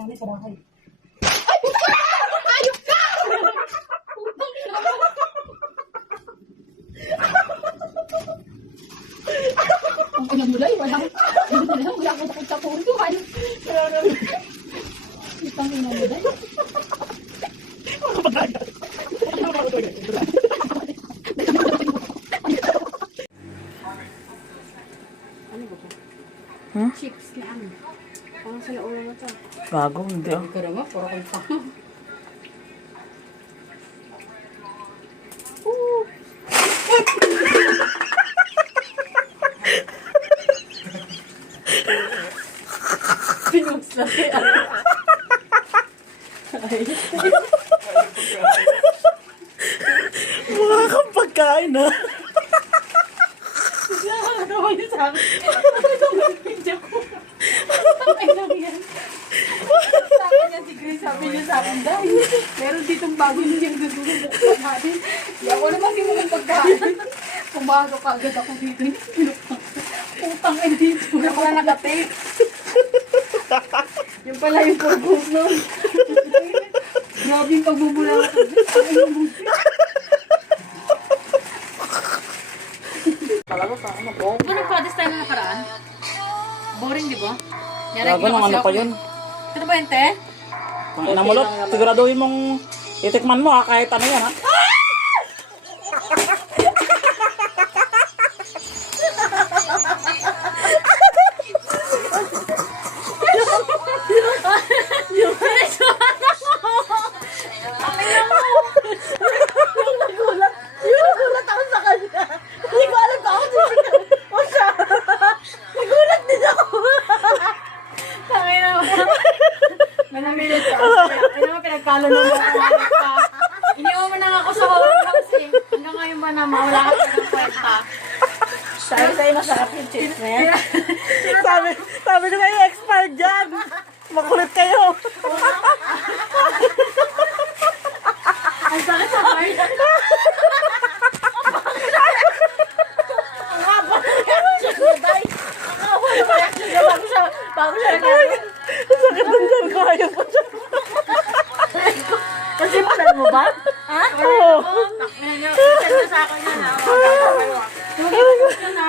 namin sa bahay. Ayok ka! Ang pinamulay, wala akong takot sa puntuhan. Itang pinamulay. Ano ba po? Hmm? Chips na ano. Parang sa laulo na ito. Gago, hindi ah. Ikaw naman, puro kayo pa. Pinugs na siya. Mukha kang pagkain ah. Nakakatawa niya sa akin. Ito ang video ko. Ay lang yan. Sabi niya si Grace, sabi niya sa akin, dahil meron ditong bago niyang gusto sa natin. Ako naman di mo kong pagkain. Pumasok agad ako dito. Putang ay dito. Wala pala naka-tape. Yung pala yung purpose nun. Grabe yung pagbubula ko. Talaga pa, ano po? Kung nag-practice tayo na nakaraan, boring di ba? Gago nung ano pa yun. Ito ba yun, te? Ang inamulot, siguraduhin mong itikman mo ha, kahit ano yan ha. Nagulat ako sa kanya. Hindi ko alam kung ako sisigaw. O siya. Nagulat din ako. Tangin na ba? Manamilit ka. Ano naman pinagkalo na mo ako. Iniwan mo na nga ako sa horror house eh. Hanggang ngayon ba na mawala ka pa ng kwenta? Sabi sa'yo masarap yung chips na yan. Sabi nyo kayo expired dyan. Makulit kayo. Ang sakit sa heart. Ang haba ng reaction niya, Day. Ang haba ng reaction niya bago siya nagkakaroon. Sakit ng dyan ko. Ayaw pa siya. Kasi pasan mo ba? Ha? Oo. Takina niyo. Send na sa akin yan ha. Huwag ka pa. Huwag ka pa na.